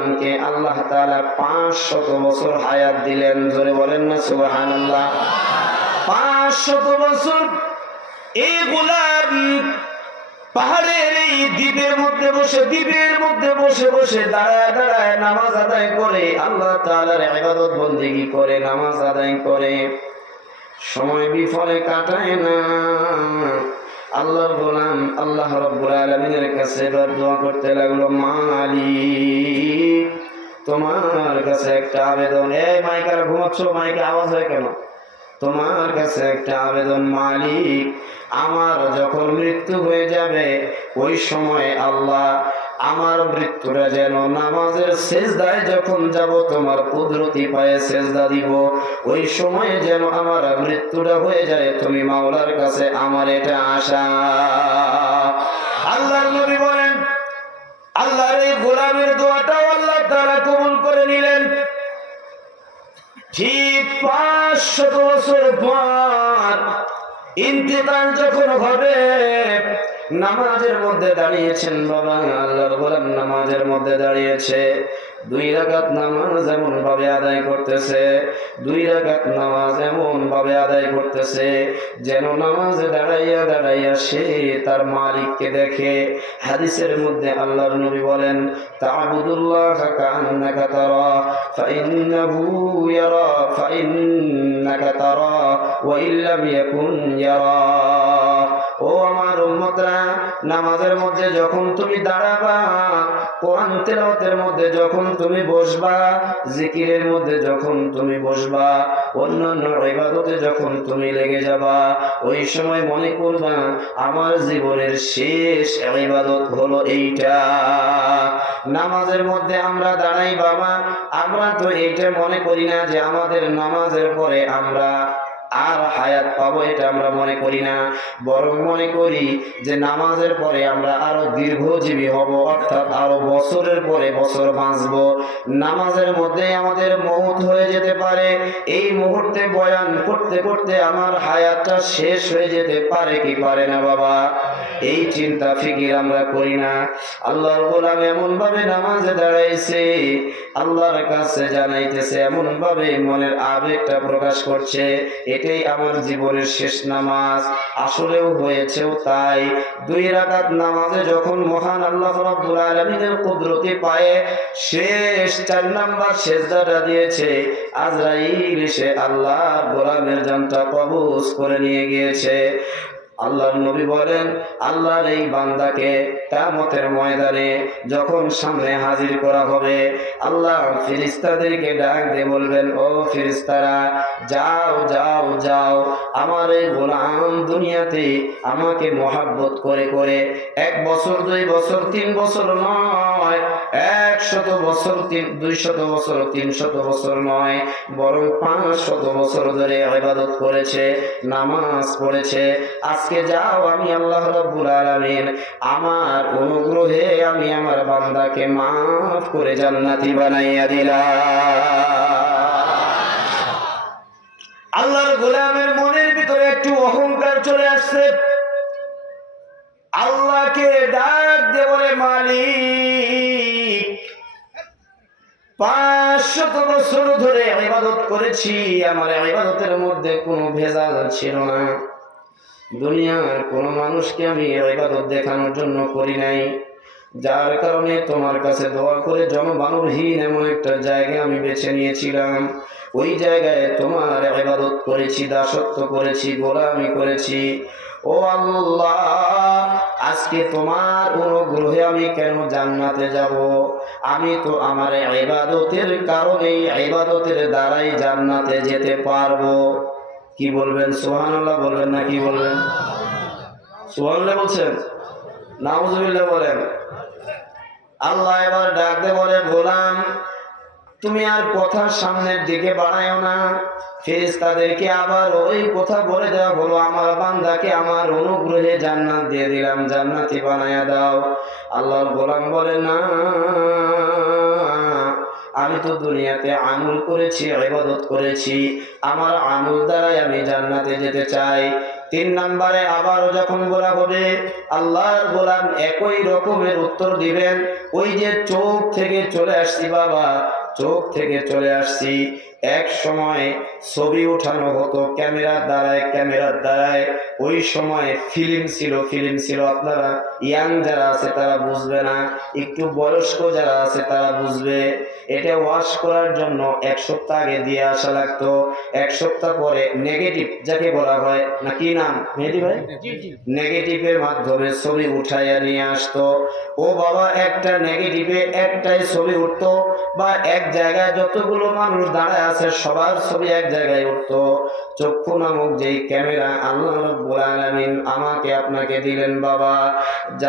গোলামকে আল্লাহ তাআলা 500 বছর হায়াত দিলেন। জোরে বলেন না সুবহানাল্লাহ। 500 বছর এই গোলাম পাহাড়ের এই দ্বীপের মধ্যে বসে বসে দাঁড়ায় দাঁড়ায় নামাজ আদায় করে, আল্লাহ তাআলার ইবাদত বন্দেগী করে, নামাজ আদায় করে, সময় বিফলে কাটায় না। আল্লাহর গোলাম আল্লাহ রাব্বুল আলামিনের কাছে দোয়া করতে লাগলো, মালিক তোমার কাছে একটা আবেদন। এই মাইকার ঘুমাচ্ছ, মাইকে আওয়াজ হয় কেন? তোমার কাছে একটা আবেদন মালিক, আমার যখন মৃত্যু হয়ে যাবে ওই সময় আল্লাহ আমার মৃত্যুটা যেন নামাজের সেজদায় যখন যাব তোমার কুদরতি পায়ে সেজদা দিব, ওই সময় যেন আমার মৃত্যুটা হয়ে যায়। তুমি মাওলার কাছে আমার এটা আশা। আল্লাহর নবী বলেন, আল্লাহর এই গোলামের দোয়াটাও আল্লাহ তাআলা কবুল করে নিলেন। ঠিক 500 বছর পর ইন্তেকাল যখন হবে, নামাজের মধ্যে দাঁড়িয়েছেন বাবা, আল্লাহর গোলাম নামাজের মধ্যে দাঁড়িয়েছে। 2 রাকাত নামাজ এমন ভাবে আদায় করতেছে, 2 রাকাত নামাজ এমন ভাবে আদায় করতেছে যেন নামাজে দাঁড়াইয়া দাঁড়াইয়া সে তার মালিককে দেখে। হাদিসের মধ্যে আল্লাহর নবী বলেন, তা'বুদুল্লাহ কাআন্নাকা তারা ফাইন্নাহু ইয়ারা ফাইন্নাকা তারা ওয়া ইল্লাম ইয়াকুন ইয়ারা। ও আমার উম্মতরা, নামাজের মধ্যে যখন তুমি দাঁড়াবা, কোরআন তেলাওয়াতের মধ্যে যখন তুমি বসবা, জিকিরের মধ্যে যখন তুমি বসবা, অন্যান্য ইবাদতে যখন তুমি লেগে যাবা, ওই সময় মনে করবা আমার জীবনের শেষ ইবাদত হলো এইটা। নামাজের মধ্যে আমরা দাঁড়াই বাবা, আমরা তো এইটা মনে করি না যে আমাদের নামাজের পরে আমরা আর হায়াত পাবো, এটা আমরা মনে করি না। বরং মনে করি যে নামাজের পরে আমরা আরো দীর্ঘজীবী হব, অর্থাৎ আরো বছরের পরে বছর বাঁচব। নামাজের মধ্যে আমাদের মওত হয়ে যেতে পারে, এই মুহূর্তে বয়ান করতে করতে আমার হায়াতটা শেষ হয়ে যেতে পারে কি পারে না বাবা? এই চিন্তা ফিকির আমরা করি না। আল্লাহর গোলাম এমন ভাবে নামাজে দাঁড়াইছে, আল্লাহর কাছে জানাইতেছে, এমন ভাবে মনের আবেগটা প্রকাশ করছে, এটাই আমার জীবনের শেষ নামাজ। আসলেও হয়েছেও তাই। 2 রাকাত নামাজে যখন মহান আল্লাহ রাব্বুল আলামিনের কুদরতি পায়ে শেষ 4 নাম্বার সেজদাটা দিয়েছে, আজরাইল এসে আল্লাহর গোলামের জানটা কবজ করে নিয়ে গিয়েছে। আল্লাহর নবী বলেন, আল্লাহর এই বান্দাকে কিয়ামতের ময়দানে যখন সামনে হাজির করা হবে, আল্লাহ ফেরেশতাদেরকে ডাক দিয়ে বলবেন, ও ফেরেশতারা, যাও যাও যাও, আমার এই গোলাম দুনিয়াতে আমাকে মহব্বত করে করে 1 বছর 2 বছর 3 বছর নয়, 100 বছর 200 বছর 300 বছর নয়, বরং 500 বছর ধরে ইবাদত করেছে, নামাজ পড়েছে। আজকে যাও, আমি আল্লাহ রাব্বুল আলামিন আমার অনুগ্রহে আমি আমার বান্দাকে মাফ করে জান্নাতি বানাইয়া দিলাম। আল্লাহর গোলামের মনের ভিতরে একটু অহংকার চলে আসছে। আল্লাহকে ডাক দিয়ে বলে, মালিক 500 বছর ধরে ইবাদত করেছি, আমার ইবাদতের মধ্যে কোনো ভেজাল ছিল না। দুনিয়ার কোন মানুষকে আমি ইবাদত দেখানোর জন্য করি নাই, যার কারণে তোমার কাছে দোয়া করে জনমানবহীন এমন একটা জায়গা আমি বেছে নিয়েছিলাম। ওই জায়গায় তোমার ইবাদত করেছি, দাসত্ব করেছি, গোলামি করেছি। ও আল্লাহ, আজকে তোমার অনুগ্রহে আমি কেন জান্নাতে যাব? আমি তো আমার ইবাদতের কারণে, ইবাদতের দ্বারাই জান্নাতে যেতে পারবো। কি বলবেন? সুবহানাল্লাহ বলবেন না কি বলবেন? সুবহানাল্লাহ বলছেন, নাউজুবিল্লাহ বলেন। আল্লাহ এবার ডাক দিয়ে বলে, গোলাম তুমি আর কথা সামনের দিকে বাড়ায়ও না। ফেরেশতাদেরকে আবার ওই কথা বলে দেওয়া হলো, আমার বান্দাকে আমার অনুগ্রহে জান্নাত দিয়ে দিলাম, জান্নাতি বানায়া দাও। আল্লাহর গোলাম বলে, না, আমি তো দুনিয়াতে আমল করেছি, ইবাদত করেছি, আমার আমল দ্বারাই আমি জান্নাতে যেতে চাই। 3 নম্বরে আবারও যখন বলা হবে, আল্লাহর গোলাম একই রকমের উত্তর দিবেন, ওই যে চোখ থেকে চলে আসছি বাবা, চোখ থেকে চলে আসছি। এক সময় ছবি উঠানো হতো ক্যামেরার দ্বারায়। ওই সময় ফিল্ম ছিল। আপনারা ইয়াং যারা আছে তারা বুঝবে না, একটু বয়স্ক যারা আছে তারা বুঝবে। এটা ওয়াশ করার জন্য 1 সপ্তাহ আগে দিয়ে আসা লাগতো। 1 সপ্তাহ পরে নেগেটিভ যাকে বলা হয়, না কি নাম মেহেদী ভাই, নেগেটিভের মাধ্যমে ছবি উঠাইয়া নিয়ে আসতো। ও বাবা, একটা নেগেটিভে একটাই ছবি উঠতো, বা এক জায়গায় যতগুলো মানুষ দাঁড়ায় আছে সবার ছবি এক জায়গায় উঠতো। চক্ষু নামক যেই ক্যামেরা আল্লাহ রাব্বুল আলামিন আমাকে আপনাকে দিলেন বাবা, যা